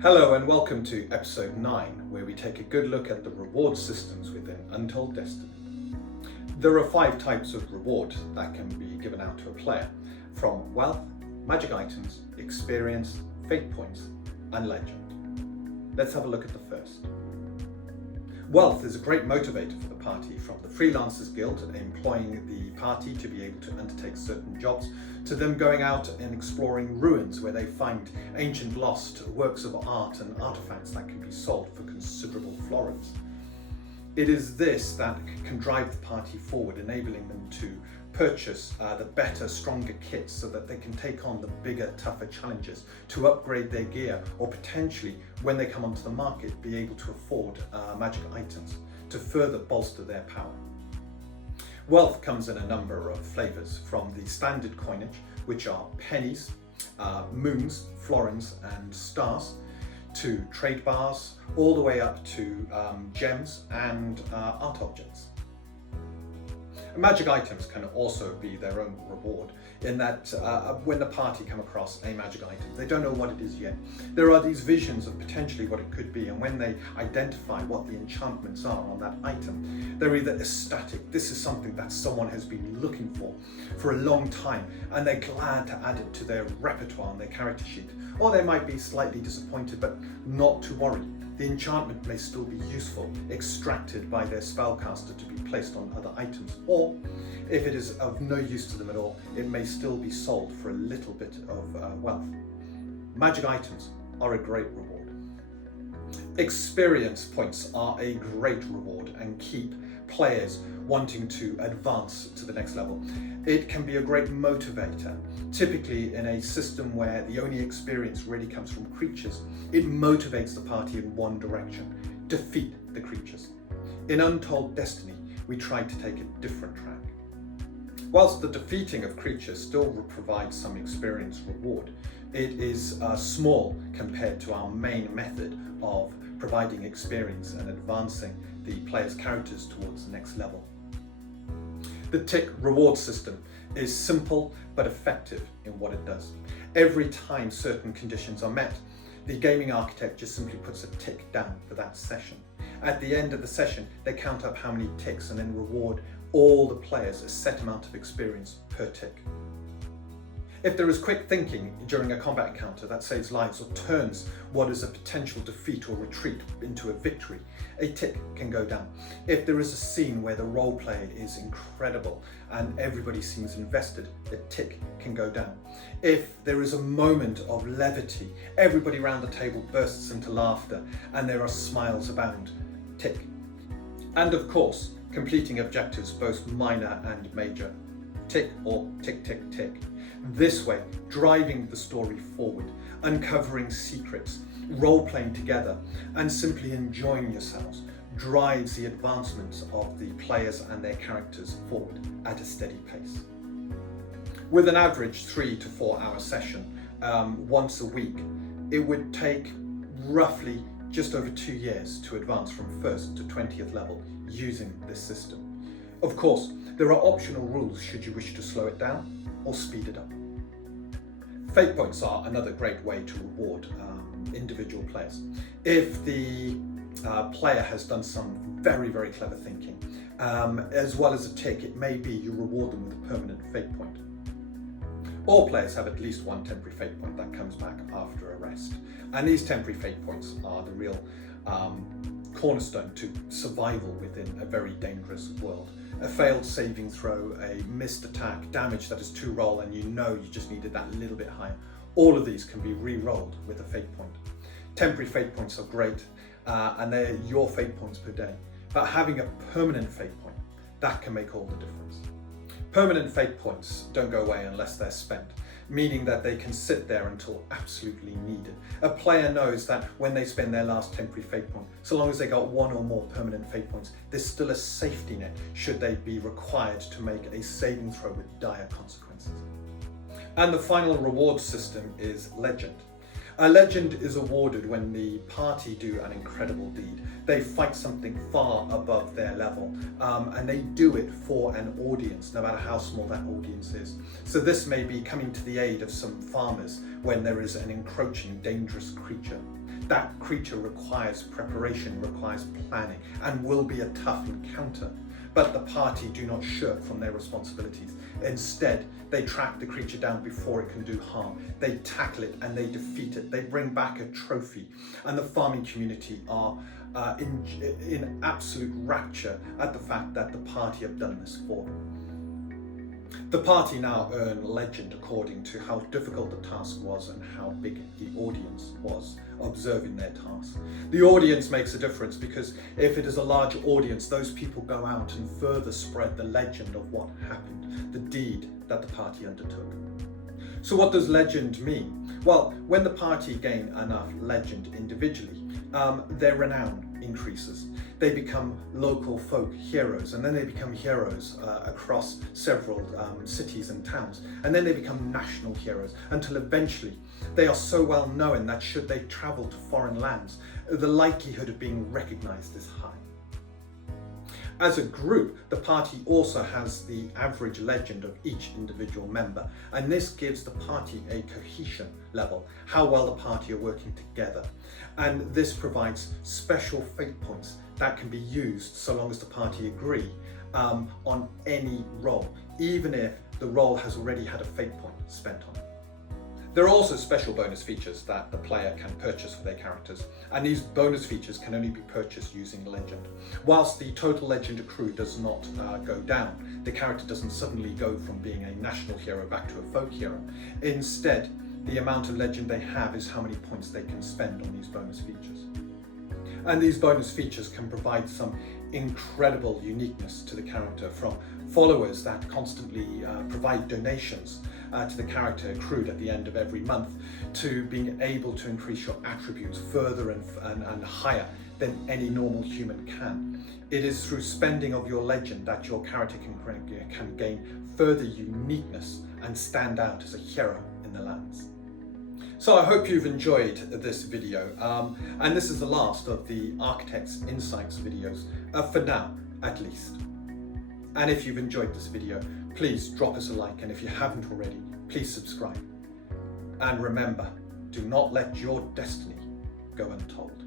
Hello and welcome to episode 9, where we take a good look at the reward systems within Untold Destiny. There are 5 types of reward that can be given out to a player, from wealth, magic items, experience, fate points, and legend. Let's have a look at the first. Wealth is a great motivator for the party, from the Freelancers Guild employing the party to be able to undertake certain jobs, to them going out and exploring ruins where they find ancient lost works of art and artifacts that can be sold for considerable florins. It is this that can drive the party forward, enabling them to purchase the better, stronger kits so that they can take on the bigger, tougher challenges, to upgrade their gear, or potentially, when they come onto the market, be able to afford magic items to further bolster their power. Wealth comes in a number of flavours, from the standard coinage, which are pennies, moons, florins and stars, to trade bars, all the way up to gems and art objects. Magic items can also be their own reward, in that when the party come across a magic item, they don't know what it is yet. There are these visions of potentially what it could be, and when they identify what the enchantments are on that item, they're either ecstatic, this is something that someone has been looking for a long time, and they're glad to add it to their repertoire on their character sheet, or they might be slightly disappointed, but not to worry. The enchantment may still be useful, extracted by their spellcaster to be placed on other items, or if it is of no use to them at all, it may still be sold for a little bit of wealth. Magic items are a great reward. Experience points are a great reward and keep players wanting to advance to the next level. It can be a great motivator. Typically in a system where the only experience really comes from creatures, it motivates the party in one direction: defeat the creatures. In Untold Destiny, we tried to take a different track. Whilst the defeating of creatures still provides some experience reward, it is small compared to our main method of providing experience and advancing the player's characters towards the next level. The tick reward system is simple but effective in what it does. Every time certain conditions are met, the gaming architect just simply puts a tick down for that session. At the end of the session, they count up how many ticks and then reward all the players a set amount of experience per tick. If there is quick thinking during a combat encounter that saves lives or turns what is a potential defeat or retreat into a victory, a tick can go down. If there is a scene where the roleplay is incredible and everybody seems invested, a tick can go down. If there is a moment of levity, everybody around the table bursts into laughter and there are smiles abound, tick. And of course, completing objectives, both minor and major, tick or tick, tick, tick. This way, driving the story forward, uncovering secrets, role-playing together, and simply enjoying yourselves drives the advancement of the players and their characters forward at a steady pace. With an average 3 to 4 hour session once a week, it would take roughly just over 2 years to advance from 1st to 20th level using this system. Of course, there are optional rules should you wish to slow it down or speed it up. Fate points are another great way to reward individual players. If the player has done some very, very clever thinking, as well as a tick, it may be you reward them with a permanent fate point. All players have at least one temporary fate point that comes back after a rest. And these temporary fate points are the real cornerstone to survival within a very dangerous world. A failed saving throw, a missed attack, damage that is too roll and you know you just needed that little bit higher. All of these can be re-rolled with a fate point. Temporary fate points are great and they're your fate points per day. But having a permanent fate point, that can make all the difference. Permanent fate points don't go away unless they're spent, meaning that they can sit there until absolutely needed. A player knows that when they spend their last temporary fate point, so long as they got 1 or more permanent fate points, there's still a safety net should they be required to make a saving throw with dire consequences. And the final reward system is legend. A legend is awarded when the party do an incredible deed. They fight something far above their level, and they do it for an audience, no matter how small that audience is. So this may be coming to the aid of some farmers when there is an encroaching, dangerous creature. That creature requires preparation, requires planning, and will be a tough encounter. But the party do not shirk from their responsibilities. Instead, they track the creature down before it can do harm. They tackle it and they defeat it. They bring back a trophy. And the farming community are in absolute rapture at the fact that the party have done this for them. The party now earn legend according to how difficult the task was and how big the audience was observing their task. The audience makes a difference, because if it is a large audience, those people go out and further spread the legend of what happened, the deed that the party undertook. So what does legend mean? Well, when the party gain enough legend individually, their renown increases. They become local folk heroes, and then they become heroes across several cities and towns, and then they become national heroes, until eventually they are so well known that should they travel to foreign lands, the likelihood of being recognized is high. As a group, the party also has the average legend of each individual member, and this gives the party a cohesion level, how well the party are working together. And this provides special fate points that can be used so long as the party agree on any role, even if the role has already had a fate point spent on it. There are also special bonus features that the player can purchase for their characters, and these bonus features can only be purchased using legend. Whilst the total legend accrued does not go down, the character doesn't suddenly go from being a national hero back to a folk hero. Instead, the amount of legend they have is how many points they can spend on these bonus features. And these bonus features can provide some incredible uniqueness to the character, from followers that constantly provide donations to the character accrued at the end of every month, to being able to increase your attributes further and higher than any normal human can. It is through spending of your legend that your character can gain further uniqueness and stand out as a hero in the lands. So I hope you've enjoyed this video, and this is the last of the Architect's Insights videos, for now at least. And if you've enjoyed this video, please drop us a like, and if you haven't already, please subscribe. And remember, do not let your destiny go untold.